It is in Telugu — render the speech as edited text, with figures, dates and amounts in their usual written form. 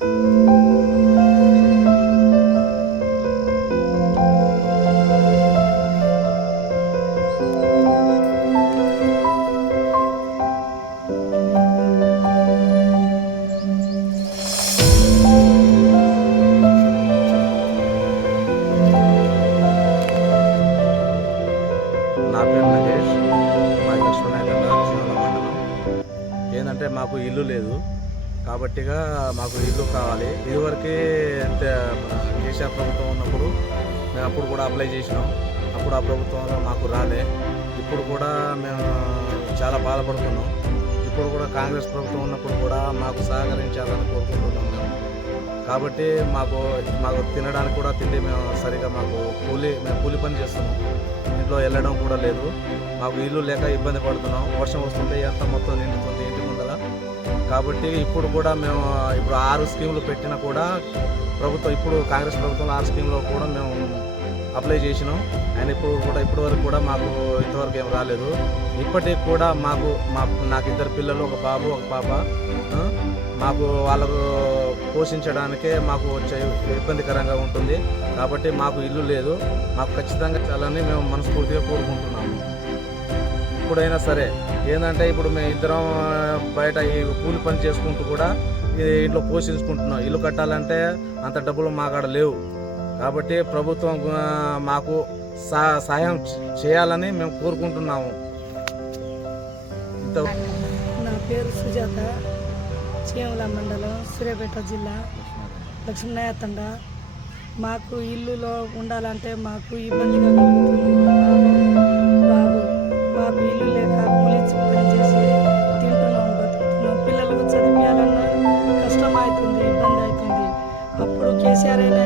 నా పేరు నగేష్, మాది లక్ష్మీనాయకండ శివల మండలం. ఏంటంటే మాకు ఇల్లు లేదు కాబట్టిగా మాకు ఇల్లు కావాలి. ఇదివరకే కేసీఆర్ ప్రభుత్వం ఉన్నప్పుడు మేము అప్పుడు కూడా అప్లై చేసినాం. అప్పుడు ఆ ప్రభుత్వంలో మాకు రాలే. ఇప్పుడు కూడా మేము చాలా బాధపడుతున్నాం. ఇప్పుడు కూడా కాంగ్రెస్ ప్రభుత్వం ఉన్నప్పుడు కూడా మాకు సహకరించాలని కోరుకుంటున్నాం మేము. కాబట్టి మాకు తినడానికి కూడా తిండి మేము సరిగా మేము కూలి పని చేస్తున్నాం. ఇంట్లో వెళ్ళడం కూడా లేదు. మాకు ఇల్లు లేక ఇబ్బంది పడుతున్నాం. వర్షం వస్తుంటే ఎంత మొత్తం నిండుతుంది ఇంటి ముందర. కాబట్టి ఇప్పుడు కూడా మేము 6 స్కీములు పెట్టినా కూడా ఇప్పుడు కాంగ్రెస్ ప్రభుత్వంలో 6 స్కీములో కూడా మేము అప్లై చేసినాం. అండ్ ఇప్పటి వరకు కూడా మాకు ఇంతవరకు ఏం రాలేదు. ఇప్పటికి కూడా నాకు 2 పిల్లలు, ఒక బాబు ఒక పాప. మాకు వాళ్ళకు పోషించడానికే మాకు ఇబ్బందికరంగా ఉంటుంది. కాబట్టి మాకు ఇల్లు లేదు. మాకు ఖచ్చితంగా చాలని మేము మనస్ఫూర్తిగా కోరుకుంటున్నాము. ఇప్పుడైనా సరే ఏంటంటే ఇప్పుడు మేము ఇద్దరం బయట ఈ కూలి పని చేసుకుంటూ కూడా ఇంట్లో పోషించుకుంటున్నాం. ఇల్లు కట్టాలంటే అంత డబ్బులు మా కాడ లేవు. కాబట్టి ప్రభుత్వం మాకు సహాయం చేయాలని మేము కోరుకుంటున్నాము. నా పేరు సుజాత, చీమల మండలం, సూర్యాపేట జిల్లా, లక్ష్మీనాయకండ. మాకు ఇల్లులో ఉండాలంటే మాకు ఇబ్బందిగా కలుగుతుంది. బాబు మాకు ఇల్లు లేక కూలి పని చేసి తింటున్నాం, బతుకుతున్నాం. పిల్లలకు చదివించాలన్నా కష్టం అవుతుంది, ఇబ్బంది అవుతుంది. అప్పుడు కేసీఆర్ అయినా